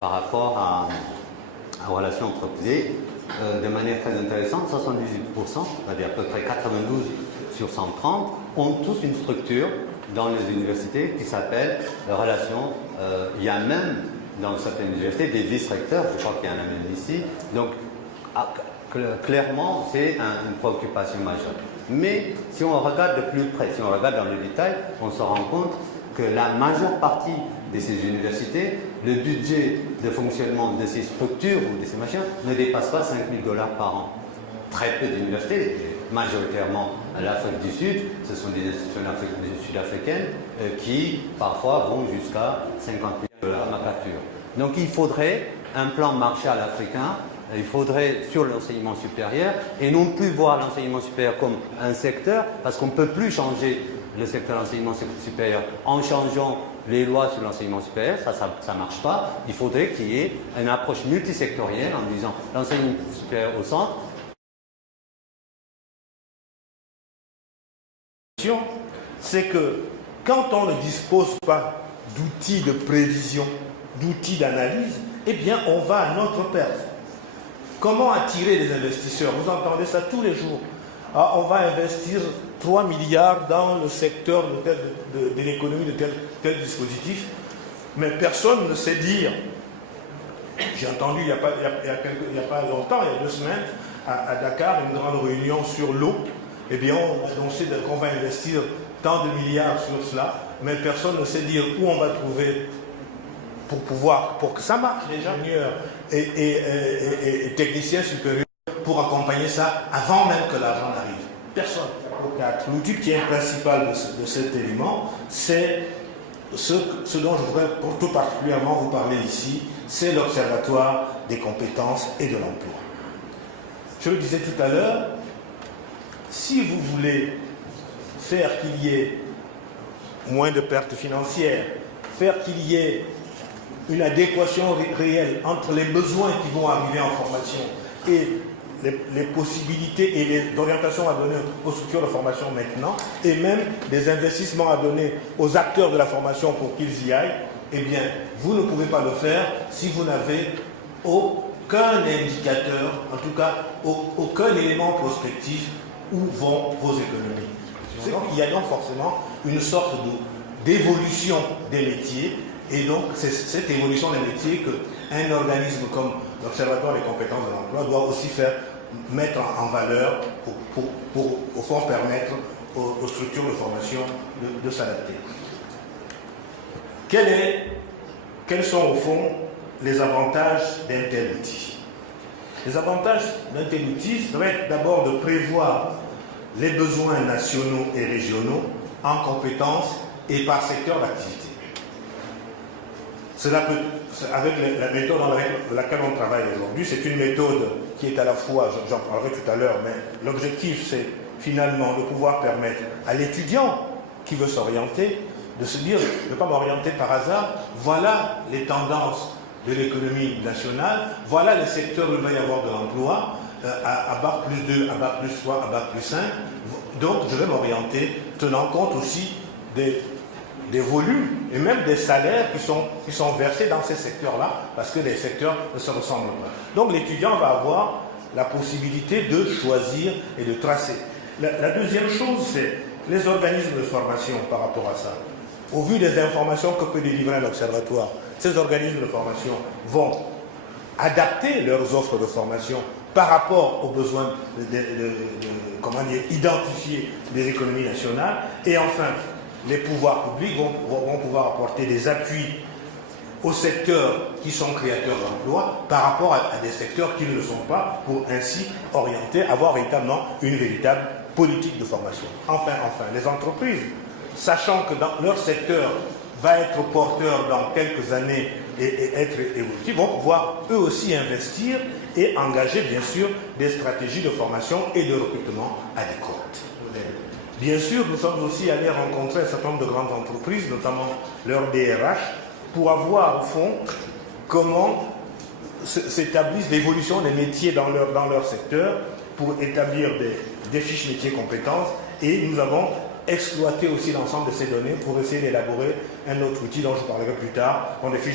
Par rapport aux relations entreprises, de manière très intéressante, 78%, c'est-à-dire à peu près 92 sur 130, ont tous une structure dans les universités qui s'appelle relations. Il y a même dans certaines universités des vice-recteurs, je crois qu'il y en a même ici. Donc, clairement, c'est une préoccupation majeure. Mais si on regarde de plus près, si on regarde dans le détail, on se rend compte que la majeure partie de ces universités, le budget de fonctionnement de ces structures ou de ces machins ne dépasse pas 5 000 $ par an. Très peu d'universités, majoritairement à l'Afrique du Sud, ce sont des institutions sud-africaines qui parfois vont jusqu'à 50 000 $ à MacArthur. Donc il faudrait un plan Marshall africain, il faudrait sur l'enseignement supérieur et non plus voir l'enseignement supérieur comme un secteur, parce qu'on ne peut plus changer le secteur de l'enseignement supérieur en changeant les lois sur l'enseignement supérieur, ça ne marche pas. Il faudrait qu'il y ait une approche multisectorielle en disant l'enseignement supérieur au centre. C'est que quand on ne dispose pas d'outils de prévision, d'outils d'analyse, eh bien on va à notre perte. Comment attirer les investisseurs? Vous entendez ça tous les jours. Ah, on va investir 3 milliards dans le secteur de l'économie de tel dispositif, mais personne ne sait dire. J'ai entendu il n'y a pas longtemps, il y a 2 semaines, à Dakar, une grande réunion sur l'eau. Eh bien, on a annoncé qu'on va investir tant de milliards sur cela, mais personne ne sait dire où on va trouver pour que ça marche, les ingénieurs et techniciens supérieurs pour accompagner ça avant même que l'argent n'arrive. Personne. L'outil qui est principal de cet élément, c'est ce dont je voudrais tout particulièrement vous parler ici, c'est l'Observatoire des compétences et de l'emploi. Je le disais tout à l'heure, si vous voulez faire qu'il y ait moins de pertes financières, faire qu'il y ait une adéquation réelle entre les besoins qui vont arriver en formation et les possibilités et les orientations à donner aux structures de formation maintenant, et même des investissements à donner aux acteurs de la formation pour qu'ils y aillent, eh bien, vous ne pouvez pas le faire si vous n'avez aucun indicateur, en tout cas, aucun élément prospectif où vont vos économies. Donc, il y a donc forcément une sorte d'évolution des métiers, et donc c'est cette évolution des métiers qu'un organisme comme l'Observatoire des compétences de l'emploi doit aussi mettre en valeur pour au fond permettre aux structures de formation de s'adapter. Quels sont au fond les avantages d'un tel outil? Les avantages d'un tel outil seraient d'abord de prévoir les besoins nationaux et régionaux en compétences et par secteur d'activité. Cela peut, avec la méthode dans laquelle on travaille aujourd'hui, c'est une méthode qui est à la fois, j'en parlerai tout à l'heure, mais l'objectif c'est finalement de pouvoir permettre à l'étudiant qui veut s'orienter de se dire, je ne vais pas m'orienter par hasard, voilà les tendances de l'économie nationale, voilà les secteurs où il va y avoir de l'emploi, à Bac plus 2, à Bac plus 3, à Bac plus 5, donc je vais m'orienter tenant compte aussi des volumes et même des salaires qui sont versés dans ces secteurs-là, parce que les secteurs ne se ressemblent pas. Donc l'étudiant va avoir la possibilité de choisir et de tracer. La deuxième chose, c'est les organismes de formation par rapport à ça. Au vu des informations que peut délivrer l'Observatoire, ces organismes de formation vont adapter leurs offres de formation par rapport aux besoins identifier des économies nationales. Et enfin, les pouvoirs publics vont pouvoir apporter des appuis aux secteurs qui sont créateurs d'emplois par rapport à des secteurs qui ne le sont pas, pour ainsi orienter, avoir véritablement une véritable politique de formation. Enfin, les entreprises, sachant que dans leur secteur va être porteur dans quelques années et être évolutif, vont pouvoir eux aussi investir et engager bien sûr des stratégies de formation et de recrutement adéquates. Bien sûr, nous sommes aussi allés rencontrer un certain nombre de grandes entreprises, notamment leur DRH, pour avoir au fond comment s'établissent l'évolution des métiers dans leur secteur, pour établir des fiches métiers compétences, et nous avons exploité aussi l'ensemble de ces données pour essayer d'élaborer un autre outil dont je parlerai plus tard, dans des fiches